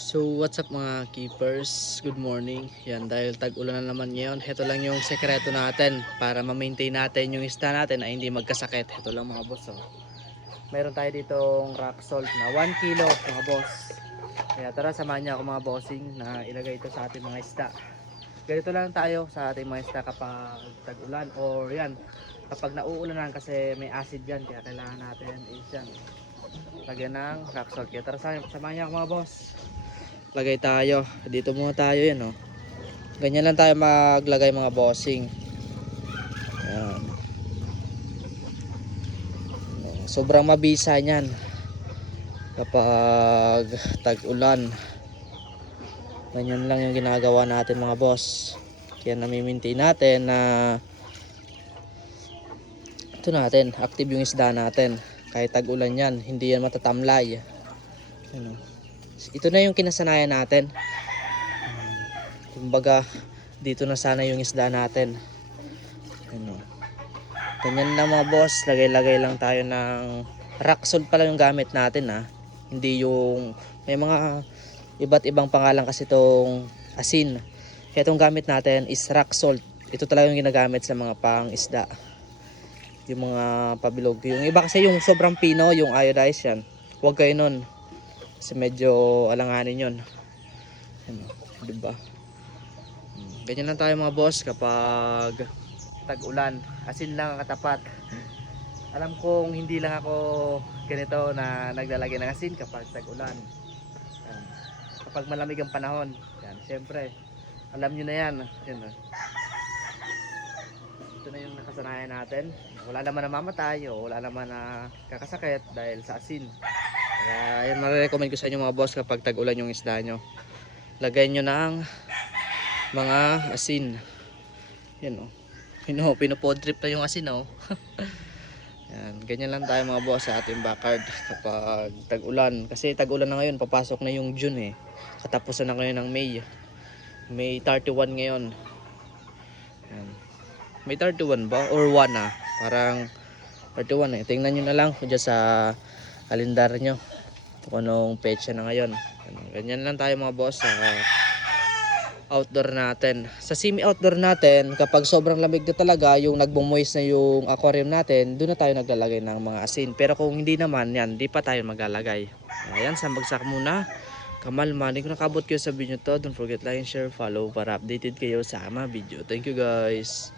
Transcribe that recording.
So what's up mga keepers, good morning. Yan, dahil tag-ulan na naman ngayon, ito lang yung sekreto natin para ma-maintain natin yung isda natin ay hindi magkasakit. Ito lang mga boss, oh. Meron tayo ditong rock salt na 1 kilo mga boss. Kaya tara, samahan niyo ako mga bossing na ilagay ito sa ating mga isda. Ganito lang tayo sa ating mga isda kapag tag-ulan or yan, kapag nauulanan kasi may acid yan, kaya kailangan natin is yan, lagyan ng rock salt. Kaya tara, samahan niyo ako mga boss. Lagay tayo dito muna tayo, yan oh. Ganyan lang tayo maglagay mga bossing. Ayan. Sobrang mabisa niyan kapag tag-ulan. Ganyan lang yung ginagawa natin mga boss. Kaya nami-maintain natin na ito natin, active yung isda natin. Kahit tag-ulan yan, hindi yan matatamlay. Ano? Ito na yung kinasanayan natin. Kumbaga, dito na sana yung isda natin. Ano? Ganyan lang mga boss, lagay-lagay lang tayo ng rock salt pala yung gamit natin ha. Hindi yung, may mga iba't ibang pangalan kasi itong asin. Kaya itong gamit natin is rock salt. Ito talaga yung ginagamit sa mga pang isda. Yung mga pabilog. Yung iba kasi yung sobrang pino, yung iodized yan. Huwag kayo nun. Kasi medyo alanganin yun. Ano, diba? Ganyan lang tayo mga boss kapag tag-ulan. Asin lang ang katapat. Alam kong hindi lang ako ganito na naglalagay ng asin kapag tag-ulan. Kapag malamig ang panahon. Yan, syempre. Alam nyo na yan. Yan. Ito na yung nakasanayan natin. Wala naman na mamatay o wala naman na kakasakit dahil sa asin. Kaya yan, marirecommend ko sa inyo mga boss kapag tag-ulan yung isda nyo. Lagay nyo ng mga asin. Yan o. Pinupod trip na yung asin o. Yan, ganyan lang tayo mga boss sa ating backyard kapag tag-ulan. Kasi tag-ulan na ngayon, papasok na yung June eh. Katapusan na ngayon ng May. May 31 ngayon. Yan. May 31 ba? Or 1 ah? Parang 31 eh. Tingnan nyo na lang dyan sa kalendar nyo kung anong petsa na ngayon. Ganyan lang tayo mga boss sa outdoor natin. Sa semi-outdoor natin, kapag sobrang lamig na talaga, yung nagmo-moist na yung aquarium natin, doon na tayo naglalagay ng mga asin. Pero kung hindi naman, yan, di pa tayo maglalagay. Ayan, sambagsak muna. Kamalman, kung nakabot kayo sa video to, don't forget like and share, follow para updated kayo sa mga video. Thank you guys.